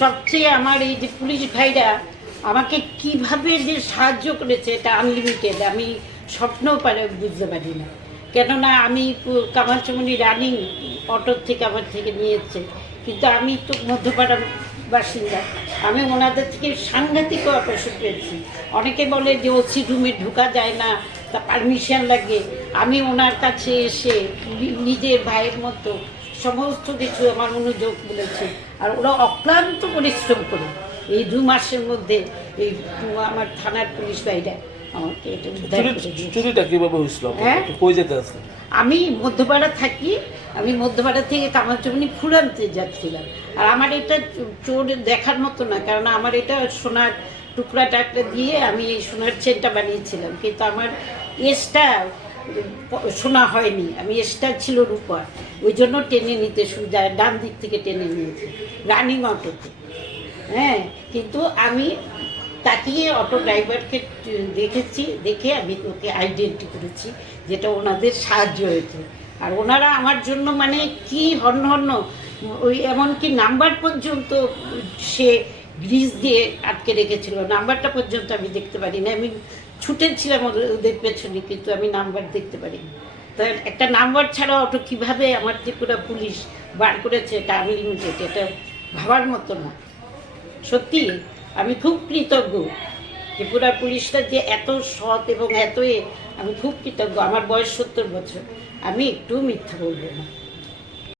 সবচেয়ে আমার এই যে পুলিশ ভাইরা আমাকে কীভাবে যে সাহায্য করেছে এটা আনলিমিটেড আমি স্বপ্নও পারে, বুঝতে পারি না। কেননা আমি কামারচমনি রানিং অটোর থেকে আমার থেকে নিয়েছে, কিন্তু আমি তো মধ্যপাড়া বাসিন্দা। আমি ওনাদের থেকে সাংঘাতিক অপারেশন পেয়েছি। অনেকে বলে যে ওসি রুমে ঢোকা যায় না, তা পারমিশন লাগে। আমি ওনার কাছে এসে নিজের ভাইয়ের মতো সমস্ত কিছু আমার মনোযোগ বলেছে। আর ওরা অক্লান্ত পরিশ্রম করে। এই দু মাসের মধ্যে এই আমার থানার পুলিশ ভাইরা আমাকে এটা উদ্ধার করে চুরিটা কীভাবে হয়েছিল হ্যাঁ? কই যেতে আমি মধ্যপাড়া থাকি আমি মধ্যপাড়া থেকে কামারচমনি ফুল আনতে যাচ্ছিলাম। আর আমার এটা চোর দেখার মতো না কারণ আমার এটা সোনার টুকরা টাকরা দিয়ে আমি এই সোনার চেনটা বানিয়েছিলাম। কিন্তু আমার এসটা সোনা হয়নি। আমি এসটা ছিল রূপা ওই জন্য টেনে নিতে সুবিধা ডান দিক থেকে টেনে নিয়েছি। রানিং অটোতে। হ্যাঁ কিন্তু আমি তাকিয়ে অটো ড্রাইভারকে দেখেছি, দেখে আমি ওকে আইডেন্টি করেছি যেটা ওনাদের সাহায্য হয়েছে। আর ওনারা আমার জন্য মানে কি হন্য হন্য ওই এমনকি নাম্বার পর্যন্ত সে গ্রিজ দিয়ে আটকে রেখেছিল। নাম্বারটা পর্যন্ত আমি দেখতে পারি না আমি ছুটেছিলাম ওদের- পেছনে, কিন্তু আমি নাম্বার দেখতে পারিনি। তো একটা নাম্বার ছাড়া অটো কীভাবে আমার ত্রিপুরা পুলিশ বার করেছে, এটা আনলিমিটেড এটা ভাবার মতো না। সত্যি, আমি খুব কৃতজ্ঞ। ত্রিপুরা পুলিশরা যে এত সৎ এবং এত আমি খুব কৃতজ্ঞ। আমার বয়স সত্তর বছর। আমি একটু মিথ্যা বলব না।